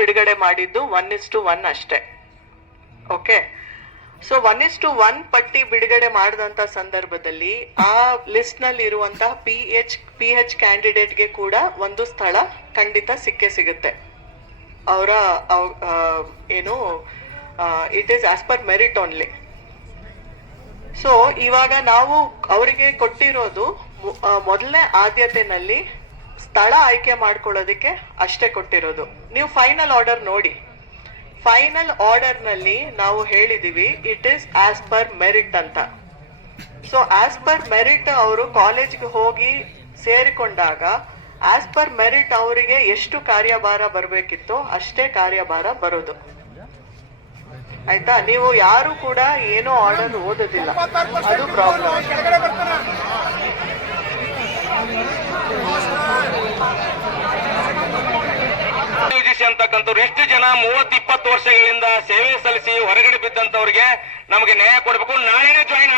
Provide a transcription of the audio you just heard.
ಬಿಡುಗಡೆ ಮಾಡಿದ್ದು one is to one ಅಷ್ಟೇ. Okay so one is to one ಪಟ್ಟಿ ಬಿಡುಗಡೆ ಮಾಡಿದಂತ ಸಂದರ್ಭದಲ್ಲಿ ಆ ಲಿಸ್ಟ್ನಲ್ಲಿ ಇರುವಂತಹ ಪಿ ಎಚ್ ಪಿ ಎಚ್ ಕ್ಯಾಂಡಿಡೇಟ್ಗೆ ಕೂಡ ಒಂದು ಸ್ಥಳ ಖಂಡಿತ ಸಿಕ್ಕೇ ಸಿಗುತ್ತೆ. ಅವರ ಏನು it is as per merit only so ಇವಾಗ ನಾವು ಅವರಿಗೆ ಕೊಟ್ಟಿರೋದು ಮೊದಲನೇ ಆದ್ಯತೆನಲ್ಲಿ ಸ್ಥಳ ಆಯ್ಕೆ ಮಾಡ್ಕೊಳ್ಳೋದಕ್ಕೆ ಅಷ್ಟೇ ಕೊಟ್ಟಿರೋದು. ನೀವು ಫೈನಲ್ ಆರ್ಡರ್ ನೋಡಿ. ಫೈನಲ್ ಆರ್ಡರ್ನಲ್ಲಿ ನಾವು ಹೇಳಿದೀವಿ it is as per merit ಅಂತ. ಸೊ ಆಸ್ ಪರ್ ಮೆರಿಟ್ ಅವರು ಕಾಲೇಜ್ಗೆ ಹೋಗಿ ಸೇರಿಕೊಂಡಾಗ ಆಸ್ ಪರ್ ಮೆರಿಟ್ ಅವರಿಗೆ ಎಷ್ಟು ಕಾರ್ಯಭಾರ ಬರಬೇಕಿತ್ತು ಅಷ್ಟೇ ಕಾರ್ಯಭಾರ ಬರೋದು. ಆಯ್ತಾ? ನೀವು ಯಾರು ಕೂಡ ಏನೋ ಆರ್ಡರ್ ಓದೋದಿಲ್ಲ. ಅದು ಪ್ರಾಬ್ಲಮ್ ಯುಜಿಸಿ ಇಷ್ಟು ಜನ ಮೂವತ್ತು ಇಪ್ಪತ್ತು ವರ್ಷಗಳಿಂದ ಸೇವೆ ಸಲ್ಲಿಸಿ ಹೊರಗಡೆ ಬಿದ್ದಂತವ್ರಿಗೆ ನಮಗೆ ನ್ಯಾಯ ಕೊಡಬೇಕು. ನಾಳೆನೇ ಜಾಯಿನ್